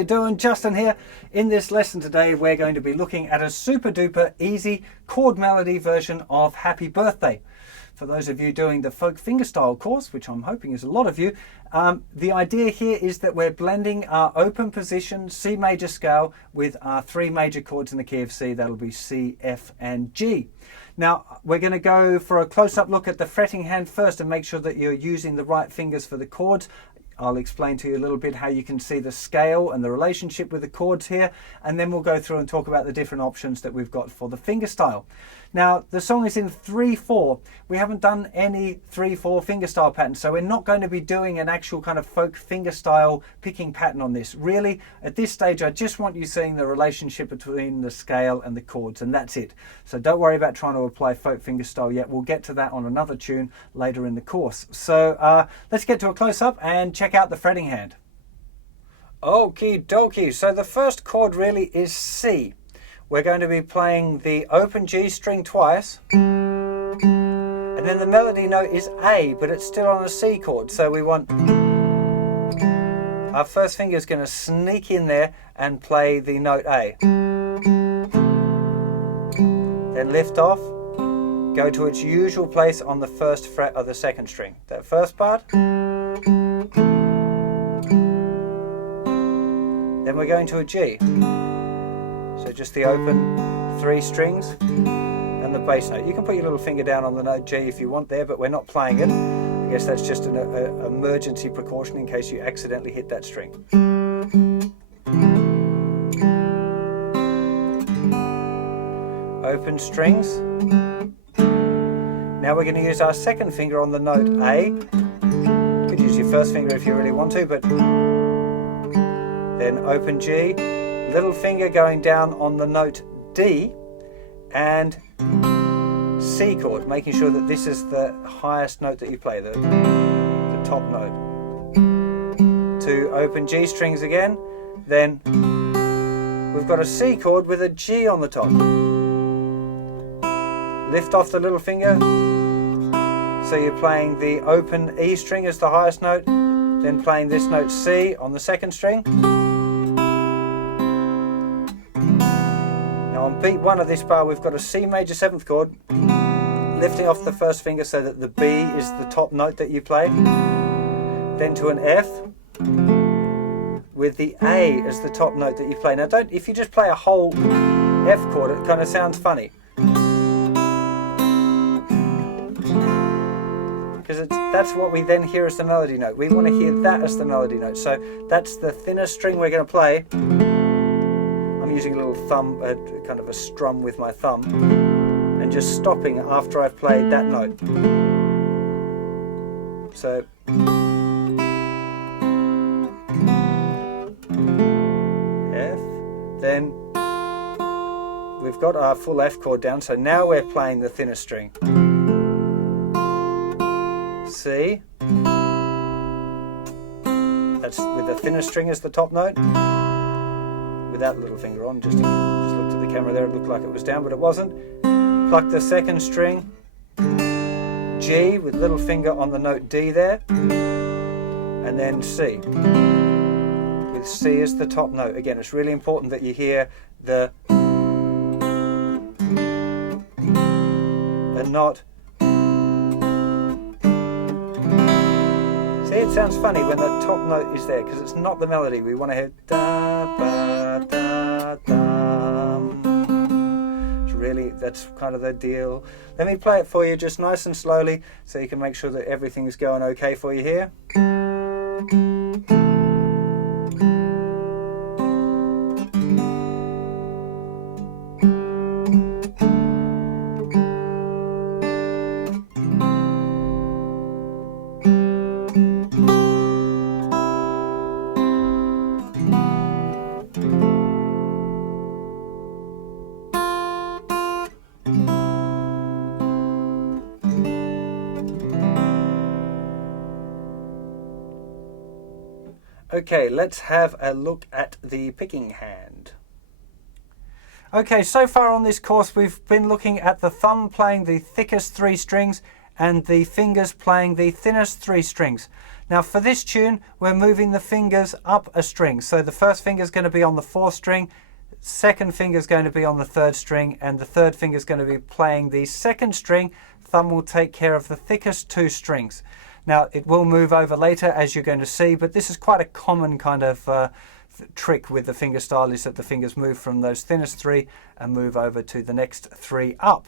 you doing? Justin here. In this lesson today we're going to be looking at a super duper easy chord melody version of Happy Birthday. For those of you doing the Folk Fingerstyle course, which I'm hoping is a lot of you, the idea here is that we're blending our open position C major scale with our three major chords in the key of C. That'll be C, F and G. Now we're going to go for a close-up look at the fretting hand first and make sure that you're using the right fingers for the chords. I'll explain to you a little bit how you can see the scale and the relationship with the chords here, and then we'll go through and talk about the different options that we've got for the fingerstyle. Now the song is in 3/4. We haven't done any 3/4 fingerstyle pattern, so we're not going to be doing an actual kind of folk fingerstyle picking pattern on this. Really, at this stage I just want you seeing the relationship between the scale and the chords, and that's it. So don't worry about trying to apply folk fingerstyle yet. We'll get to that on another tune later in the course. So let's get to a close-up and check out the fretting hand. Okie dokie, so the first chord really is C. We're going to be playing the open G string twice, and then the melody note is A, but it's still on a C chord, so we want our first finger is going to sneak in there and play the note A. Then lift off, go to its usual place on the first fret of the second string. That first part. Then we're going to a G. So just the open three strings and the bass note. You can put your little finger down on the note G if you want there, but we're not playing it. I guess that's just an emergency precaution in case you accidentally hit that string. Open strings. Now we're going to use our second finger on the note A. You could use your first finger if you really want to, but then open G. Little finger going down on the note D and C chord, making sure that this is the highest note that you play, the top note. To open G strings again, then we've got a C chord with a G on the top. Lift off the little finger, so you're playing the open E string as the highest note, then playing this note C on the second string. On beat 1 of this bar we've got a C major 7th chord, lifting off the first finger so that the B is the top note that you play, then to an F with the A as the top note that you play. Now if you just play a whole F chord, it kind of sounds funny, because that's what we then hear as the melody note. We want to hear that as the melody note, so that's the thinnest string we're going to play. I'm using a little thumb, kind of a strum with my thumb, and just stopping after I've played that note. So F, then we've got our full F chord down, so now we're playing the thinnest string. C, that's with the thinnest string as the top note. That little finger on, just looked at the camera there, it looked like it was down, but it wasn't. Pluck the second string, G with little finger on the note D there, and then C with C as the top note. Again, it's really important that you hear the and not. See, it sounds funny when the top note is there because it's not the melody. We want to hear da ba da dum. It's really, that's kind of the deal. Let me play it for you just nice and slowly so you can make sure that everything's going okay for you here. Okay, let's have a look at the picking hand. Okay, so far on this course we've been looking at the thumb playing the thickest three strings and the fingers playing the thinnest three strings. Now for this tune, we're moving the fingers up a string. So the first finger is going to be on the 4th string, second finger is going to be on the 3rd string, and the 3rd finger is going to be playing the 2nd string. Thumb will take care of the thickest 2 strings. Now it will move over later, as you're going to see, but this is quite a common kind of trick with the fingerstyle, is that the fingers move from those thinnest 3 and move over to the next 3 up.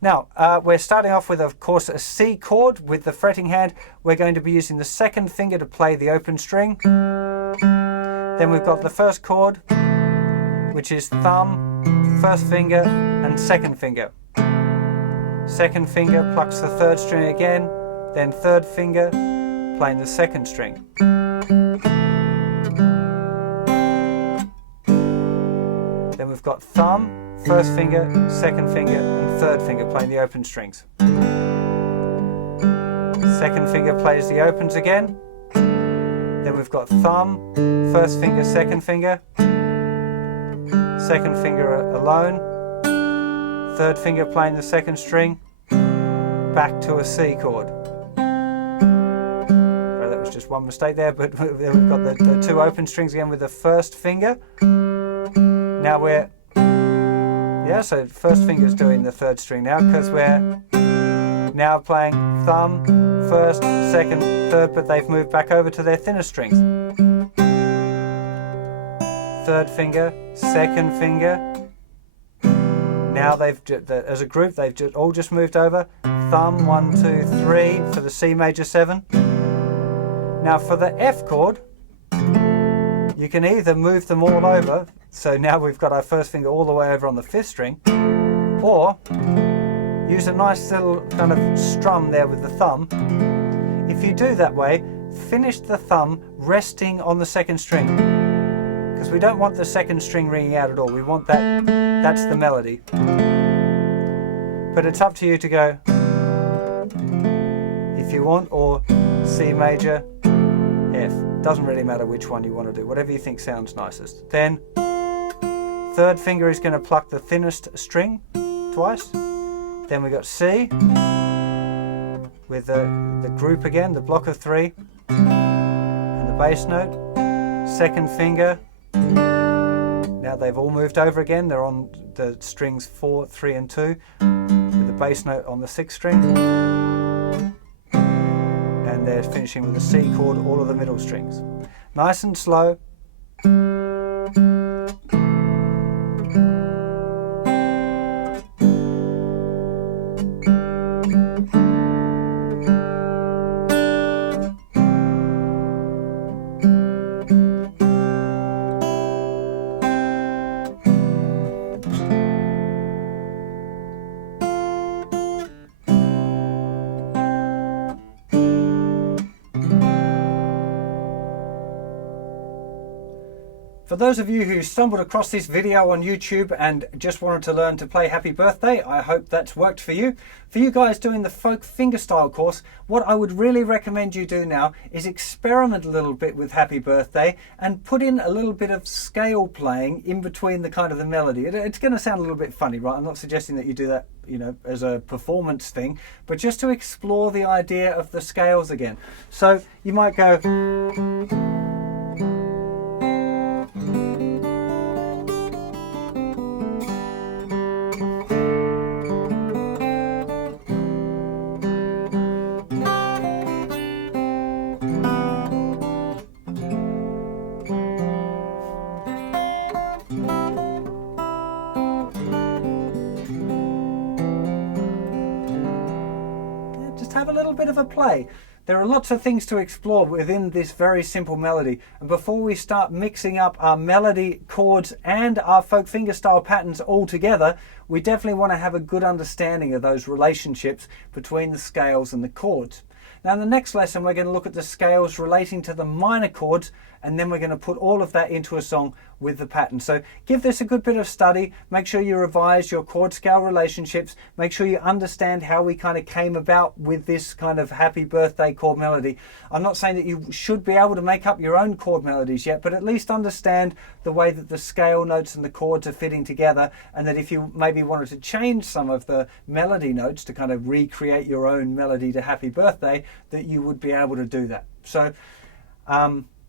Now we're starting off with, of course, a C chord with the fretting hand. We're going to be using the 2nd finger to play the open string. Then we've got the 1st chord, which is thumb, 1st finger and 2nd finger. 2nd finger plucks the 3rd string again, then 3rd finger playing the 2nd string. Then we've got thumb, 1st finger, 2nd finger and 3rd finger playing the open strings. 2nd finger plays the opens again. Then we've got thumb, 1st finger, 2nd finger, 2nd finger alone, 3rd finger playing the 2nd string, back to a C chord. Well, that was just one mistake there, but then we've got the 2 open strings again with the 1st finger. Now we're, so 1st finger's doing the 3rd string now, because we're now playing thumb, 1st, 2nd, 3rd, but they've moved back over to their thinner strings. 3rd finger, 2nd finger. Now they've, as a group, they've all just moved over. Thumb, 1, 2, 3 for the C major 7. Now for the F chord, you can either move them all over, so now we've got our 1st finger all the way over on the 5th string, or use a nice little kind of strum there with the thumb. If you do that way, finish the thumb resting on the 2nd string, because we don't want the 2nd string ringing out at all. We want that, that's the melody. But it's up to you to go if you want, or C major, F. Doesn't really matter which one you want to do, whatever you think sounds nicest. Then 3rd finger is going to pluck the thinnest string twice. Then we got C with the group again, the block of 3 and the bass note. 2nd finger, now they've all moved over again, they're on the strings 4, 3 and 2 with the bass note on the 6th string, and they're finishing with the C chord, all of the middle strings. Nice and slow. For those of you who stumbled across this video on YouTube and just wanted to learn to play Happy Birthday, I hope that's worked for you. For you guys doing the Folk Fingerstyle course, what I would really recommend you do now is experiment a little bit with Happy Birthday and put in a little bit of scale playing in between the kind of the melody. It's going to sound a little bit funny, right? I'm not suggesting that you do that, you know, as a performance thing, but just to explore the idea of the scales again. So you might go... have a little bit of a play. There are lots of things to explore within this very simple melody, and before we start mixing up our melody, chords and our folk fingerstyle patterns all together, we definitely want to have a good understanding of those relationships between the scales and the chords. Now in the next lesson we're going to look at the scales relating to the minor chords, and then we're going to put all of that into a song with the pattern. So give this a good bit of study, make sure you revise your chord scale relationships, make sure you understand how we kind of came about with this kind of Happy Birthday chord melody. I'm not saying that you should be able to make up your own chord melodies yet, but at least understand the way that the scale notes and the chords are fitting together, and that if you maybe wanted to change some of the melody notes to kind of recreate your own melody to Happy Birthday, that you would be able to do that. So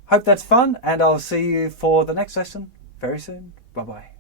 hope that's fun, and I'll see you for the next lesson very soon. Bye-bye.